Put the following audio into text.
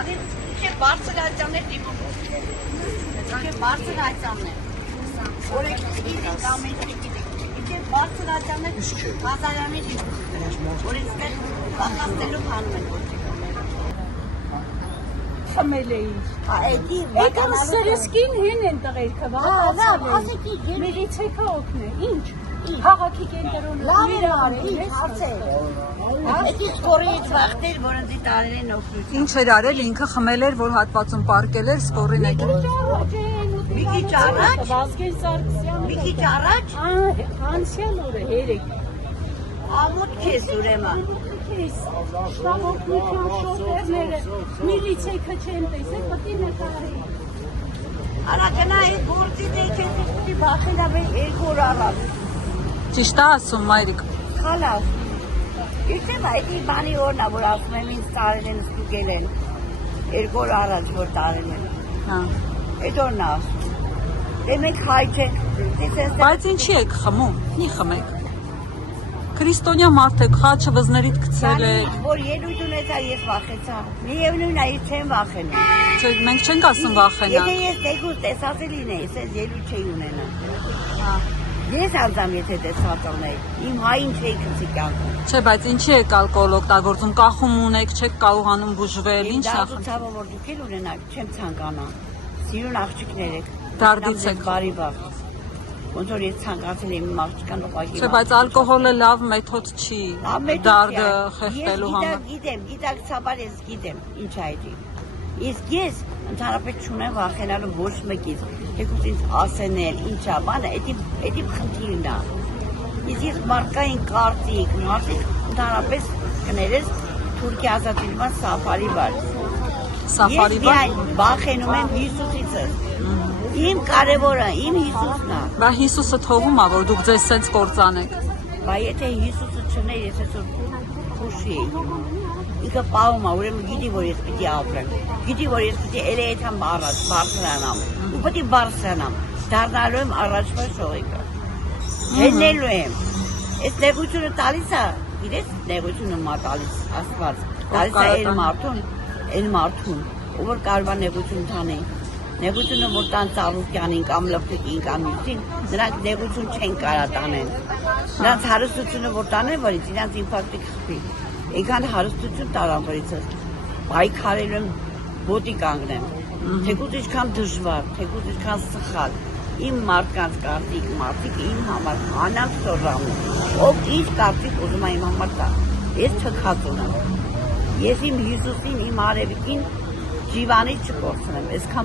Իհե բարձր աջաններ դիմում։ Իհե բարձր աջաններ։ Օրենք գիտենք ամեն ինչ գիտենք։ Իհե բարձր աջաններ հազարամի դիմում։ Օրենք բախաստելու հանում են ոչիկները։ Խմել էի։ Եկան սրսկին հին են տղերքը, վաղացել են։ Միլիցեքա օգն է, ինչ։ Հաղաքի կենտրոնում Լավ է արել, հարցեր։ Այդ սկորից վախտեր, որոնց տարել են օգնություն։ Ինչ էր արել, ինքը խմել էր, որ հատվածում պարկել էր, սկորին է։ Մի քիչ առաջ, Վազգեն Սարգսյան։ մի քիչ առաջ, Անցյալ օրը երեք։ ամոթ քեզ ուրեմն։ Շտապ օգնության շոֆերները միլիցեքը չեն տեսել, պետք է նկարի։ Արա գնա այդ գործի դեքես պիտի բախելավե երկու օր առավ։ Ճիշտ է ասում, մայրիկ։ Խալավ։ Իհտեմ այդ բանի օրնա, որ ասում եմ ինձ տարել են ստուգել են։ Երկու օր առաջ որ տարել են։ Հա։ Այդ օրնա ասում։ Դե մենք հայ չենք։ Բայց ինչի եք խմում։ Մի խմեք։ Քրիստոնյա մարդ եք, խաչը վզներից գցել է։ Որ ելույթ ունեցա, ես վախեցա։ Միևնույն է, ես չեմ վախենում։ Չէ, մենք չենք ասում վախենալ։ Եթե ես դեգուս տեսածել լինեի, ես ելույթ չէի ունենա։ Հա։ Ես անձամ եթե տեսածել էի, իմ հային չէի քցի կյանքում։ Չէ, բայց ինչի եք ալկոհոլ օգտագործում, կախում ունեք, չեք կարողանում բուժվել, ինչ Դա նախ։ ցավը որ դուք էլ ունենաք, չեմ ցանկանա։ Սիրուն աղջիկներ եք։ Դարդից եք։ Բարի բախտ։ Ոնց որ ես ցանկացել եմ իմ աղջկան ուղղակի։ Չէ, բայց ալկոհոլը լավ մեթոդ չի։ Դարդը խեղդելու համար։ Գիտեմ, գիտակցաբար ես գիտեմ, ինչ է դա։ Իսկ ես ընդհանրապես չունեմ վախենալու ոչ մեկից։ Եկուս ինձ ասեն էլ, ինչա, բանը, դա խնդիրն է։ Իսկ ես մարդկային կարծիք, ընդհանրապես կներես Թուրքիա ազատության սաֆարի վար։ Սաֆարի վար։ Ես վախենում եմ Հիսուսից։ Իմ կարևորը, իմ Հիսուսն է։ Բա Հիսուսը թողում է, որ դուք ձեզ սենց կործանեք։ Բա եթե Հիսուսը չներ, ես այսօր խուշի էի։ Ինքը պահում է, ուրեմն գիտի, որ ես պիտի ապրեմ։ Գիտի, որ ես պիտի էլի այդքան բարձրանամ։ Ու պիտի բարձրանամ։ Դառնալու եմ առաջվա շողիկը։ Հեննելու եմ։ Այս նեղությունը տալիս է, գիտես, նեղությունը մա տալիս Աստված։ Տալիս է այն մարդուն, որ կարող է նեղություն տանի։ Նեղությունը որ տան Ծառուկյանին կամ Լփիկին կամ Միսին, նրանք նեղություն չեն կարա տանեն։ Նրանց հարստությունը որ տանեն, որից իրանց ինֆարկտի խփի։ Այնքան հարստություն տարան որիցս։ Պայքարել եմ ոտի կանգնեմ։ Թեկուզ ինչքան դժվար, թեկուզ ինչքան սխալ։ Իմ մարդկանց կարծիք, մարդիկ իմ համար անանց սորանում։ Ով ինչ կարծիք ուզում է իմ համար տա։ Ես չքած ունեմ։ Ես իմ Հիսուսին, իմ արևիկին ջիվանի չկորցնեմ։